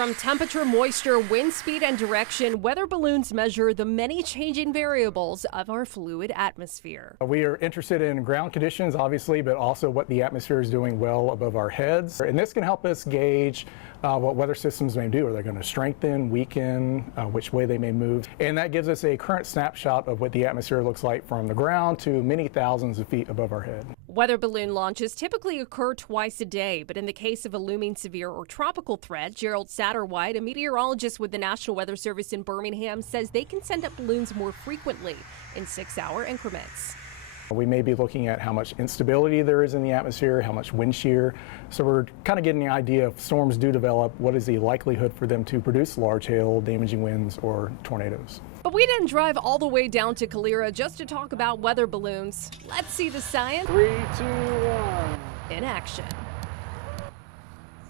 From temperature, moisture, wind speed, and direction, weather balloons measure the many changing variables of our fluid atmosphere. We are interested in ground conditions, obviously, but also what the atmosphere is doing well above our heads. And this can help us gauge what weather systems may do. Are they going to strengthen, weaken, which way they may move? And that gives us a current snapshot of what the atmosphere looks like from the ground to many thousands of feet above our head. Weather balloon launches typically occur twice a day, but in the case of a looming severe or tropical threat, Gerald Satterwhite, a meteorologist with the National Weather Service in Birmingham, says they can send up balloons more frequently in 6-hour increments. We may be looking at how much instability there is in the atmosphere, how much wind shear. So we're kind of getting the idea if storms do develop, what is the likelihood for them to produce large hail, damaging winds, or tornadoes. But we didn't drive all the way down to Calera just to talk about weather balloons. Let's see the science. 3, 2, 1. In action.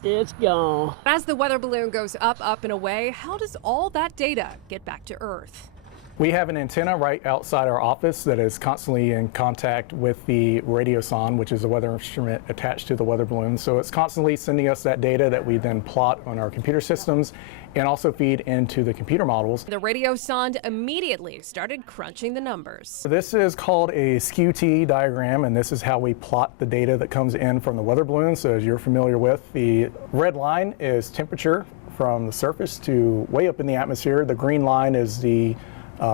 It's gone. As the weather balloon goes up, up, and away, how does all that data get back to Earth? We have an antenna right outside our office that is constantly in contact with the radiosonde, which is a weather instrument attached to the weather balloon. So it's constantly sending us that data that we then plot on our computer systems and also feed into the computer models. The radiosonde immediately started crunching the numbers. This is called a skew-T diagram, and this is how we plot the data that comes in from the weather balloon. So as you're familiar with, the red line is temperature from the surface to way up in the atmosphere. The green line is the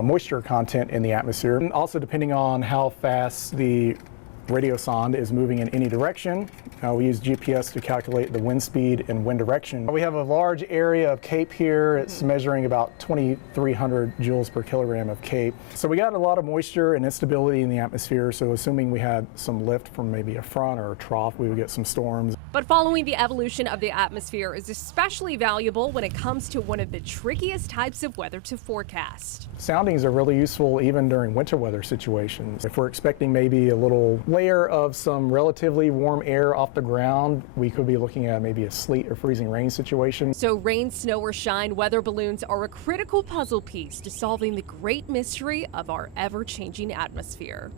moisture content in the atmosphere. And also, depending on how fast the radiosonde is moving in any direction, we use GPS to calculate the wind speed and wind direction. We have a large area of CAPE here. It's measuring about 2,300 joules per kilogram of CAPE. So we got a lot of moisture and instability in the atmosphere, so assuming we had some lift from maybe a front or a trough, we would get some storms. But following the evolution of the atmosphere is especially valuable when it comes to one of the trickiest types of weather to forecast. Soundings are really useful even during winter weather situations. If we're expecting maybe a little layer of some relatively warm air off the ground, we could be looking at maybe a sleet or freezing rain situation. So rain, snow, or shine, weather balloons are a critical puzzle piece to solving the great mystery of our ever-changing atmosphere.